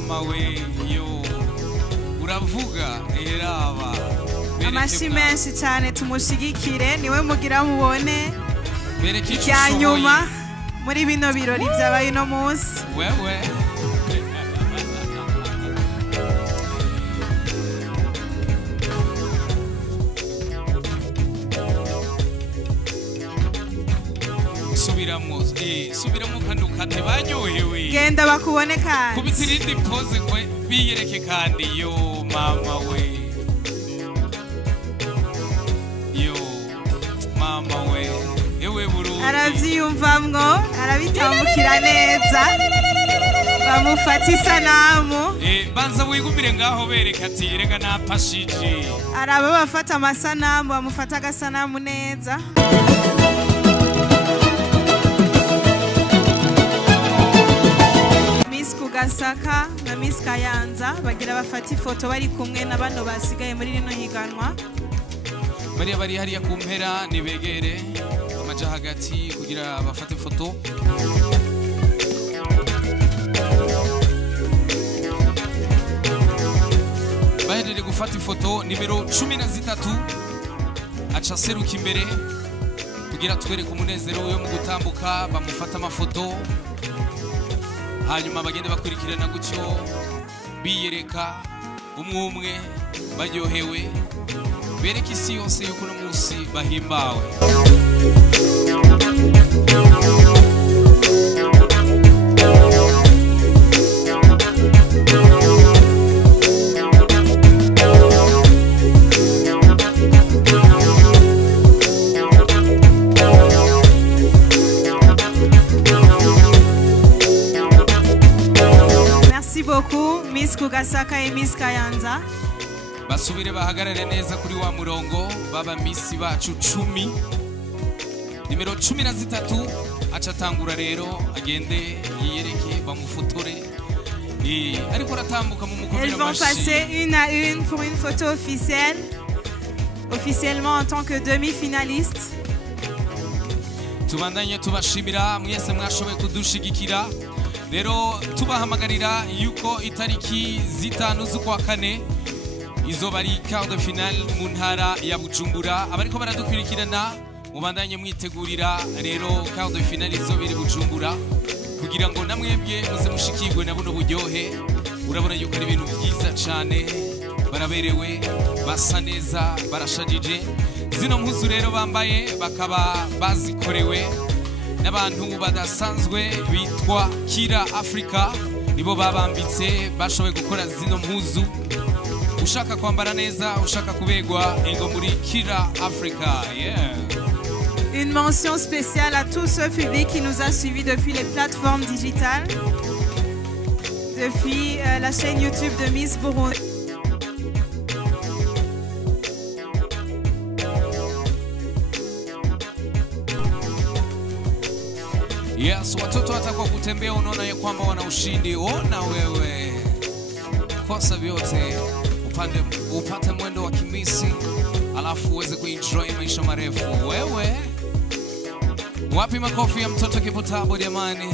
we yo uravuga eraba amashi menshi cyane tumushigikire niwe mugira mubone bereke icyanyuma muri bino birori byabaye no munsi wewe subiramo kandi ukate banyohewe genda bakubone kandi kubitira indi pose kwe biyereke kandi yo mama we yo mama we ewe Burundi aravyiyumvamwo arabitambukira neza bamufata isanamu banza wigumire ngaho bereka ati rega napashije araba bafata amasanamu bamufata agasanamu neza Gasaka na Miss Kayanza bagira bafata ifoto bari kumwe na bano basigaye muri rino higanwa bari hariya ku mpera nibegere amaja hagati kugira bafate ifoto bahejeje gufata ifoto nimero 13 aca seruka imbere kugira twereke umunezero yo mu gutambuka bamufata amafoto hanyuma bagende bakurikirana gutyo biyereka umwe baryohewe bereka isi yose yuko no munsi bahimbawe Miss Kugasaka et Miss Kayanza basubire bahagarare neza kuri wa murongo baba Miss bacu 10 nimero 13 acatangura rero agende yiyereke bamufotore ariko ratambuka mu mukomera Elles vont passer une à une pour une photo officielle officiellement en tant que demi-finalistes tubandanye tubashimira mwese mwashoboye kudushigikira rero tubahamagarira yuko itariki zitanu z'ukwa kane izoba ari quart de finale mu ntara ya Bujumbura abariko baradukurikirana mubandanye mwitegurira rero quart de finale izobera Bujumbura kugira ngo namwebwe muze mushikirwe na buno buryohe urabona yuko ari ibintu byiza cyane baraberewe basa neza barashajije zino mpuzu rero bambaye bakaba bazikorewe n'abantu badasanzwe bitwa Kira Africa nibo babambitse bashoboye gukora zino mpuzu ushaka kwambara neza ushaka kubegwa ingo muri Kira Africa Une mention spéciale à tout ce public qui nous a suivis depuis les plateformes digitales depuis la chaîne YouTube de Miss Burundi. Yes, watoto watakuwa kutembea unaona ya kwamba wana ushindi. Ona wewe kosa vyote upate mwendo wa kimisi alafu uweze kuenjoy maisha marefu. Wewe wapi makofi ya mtoto Kipotabo jamani?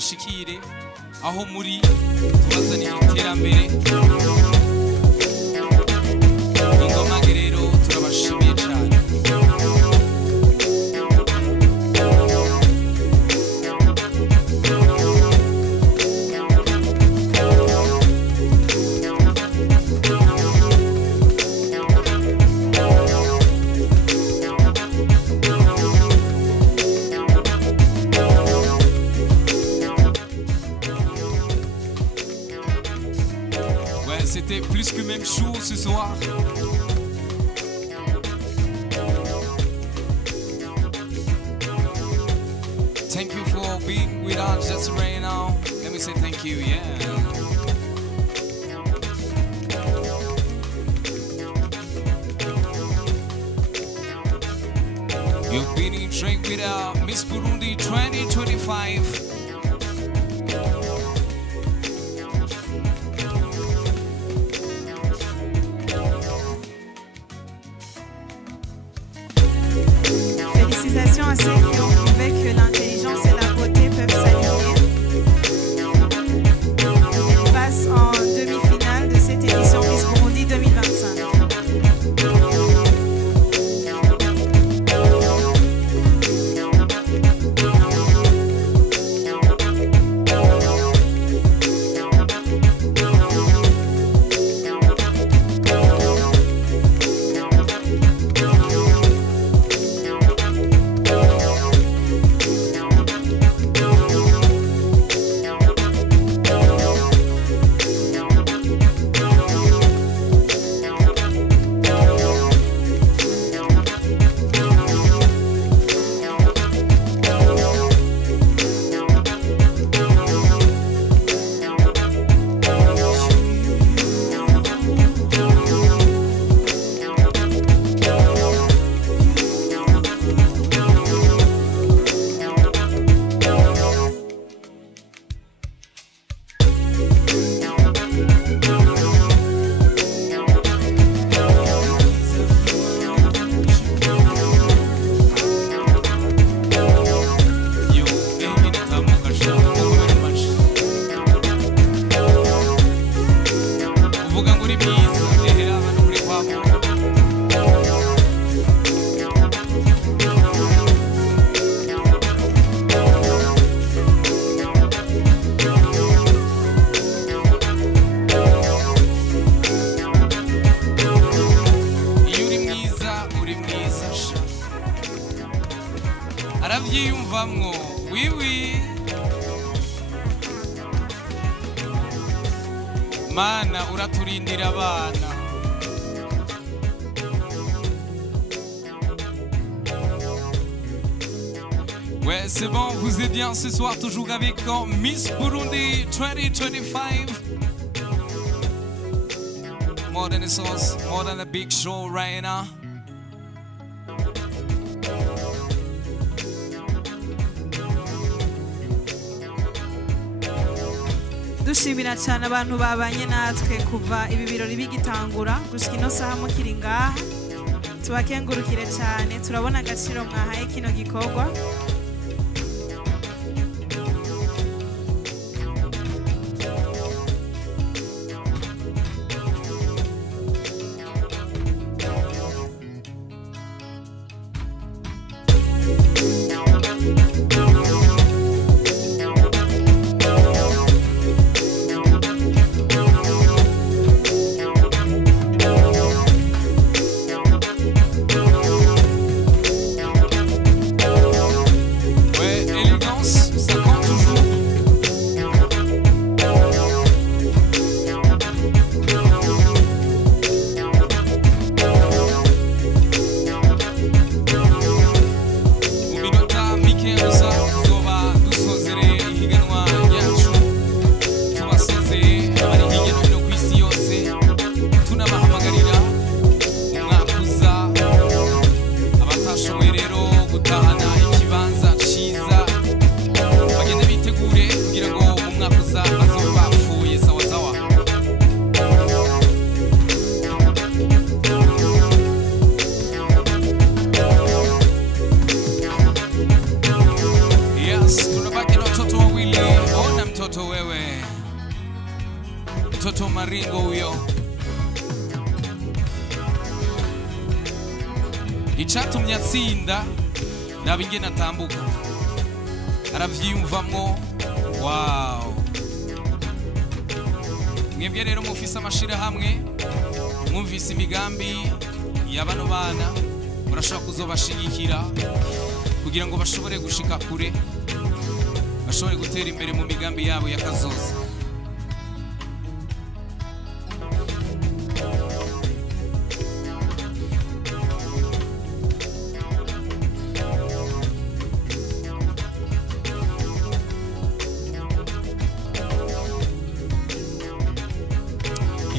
tubashikire aho muri tubazanira iterambere ingoma rero turabashimiye cyane. C'était plus que même chaud ce soir. Thank you for being with us just right now. Let me say thank you, yeah. You've been in train with Miss Burundi 2025. Félicitations à ceux qui ont prouvé que l'intelligence et la beauté peuvent s'aligner. Elle passe en demi-finale de cette édition Miss Burundi 2025. aravyiyumvamwo wiwi mana uraturindira abana ouais c'est bon vous êtes bien ce soir toujours avec Miss Burundi 2025 more than a sauce more than a big show right now. dushimira cyane abantu babanye natwe kuva ibi birori bigitangura gushika ino saha mukiri ngaha tubakengurukire cyane turabona agaciro mwahaye kino gikorwa. mtoto wewe, mtoto maringo huyo. Icatumye atsinda raba ingene atambuka, aravyiyumvamwo. Wow, mwebwe rero mufise amashirahamwe, mwumvise imigambi ya bano bana, murashobora kuzobashigikira kugira ngo bashobore gushika kure, bashobore gutera imbere mu migambi yabo y'akazoza.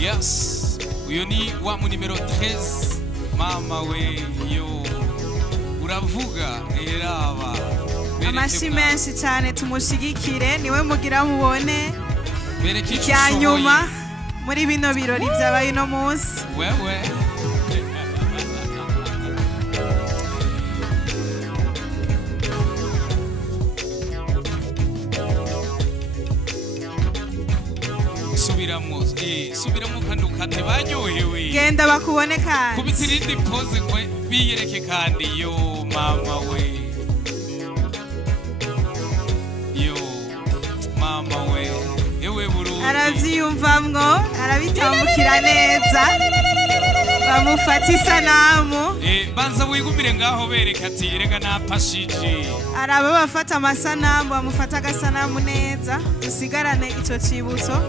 Yes, uyo ni wa mu numero 13. Mama we yo uravuga eraba. Amashi menshi cyane tumushigikire, niwe mugira mubone Bereke icya nyuma muri bino birori byabaye no munsi. Wewe subiramo kandi ukate banyohewe. Genda bakubone kandi. Kubitira indi pose kwe biyereke kandi yo mama we. Yo mama we. Ewe Burundi. Aravyiyumvamwo, arabitambukira neza. Bamufata isanamu. Banza wigumire ngaho bereka ati rega napashije. Araba bafata amasanamu, bamufata agasanamu neza. Dusigarane ico cibutso.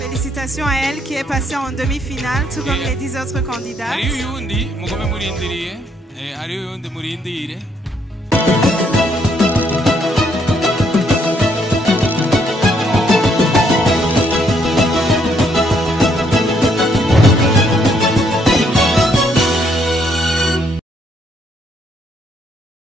Félicitations à elle qui est passée en demi-finale, tout comme les 10 autres candidats.